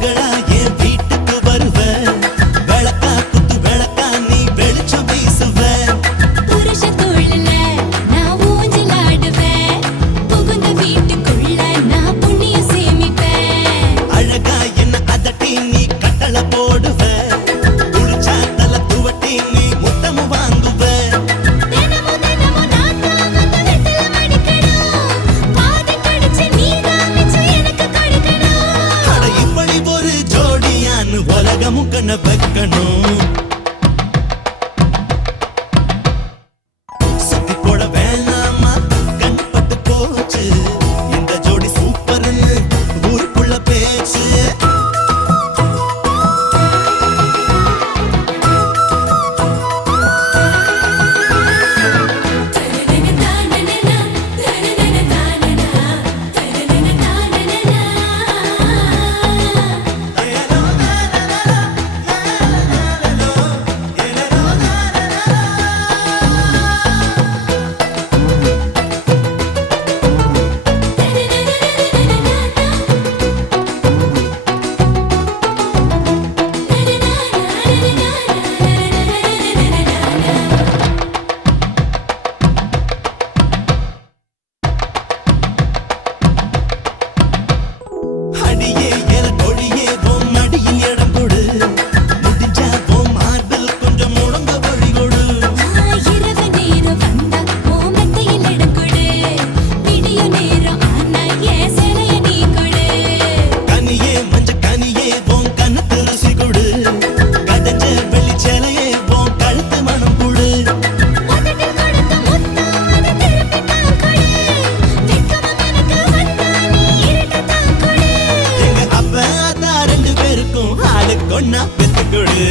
மகளா కనబెక్కను ஒன்னா பெத்துக்கொடு.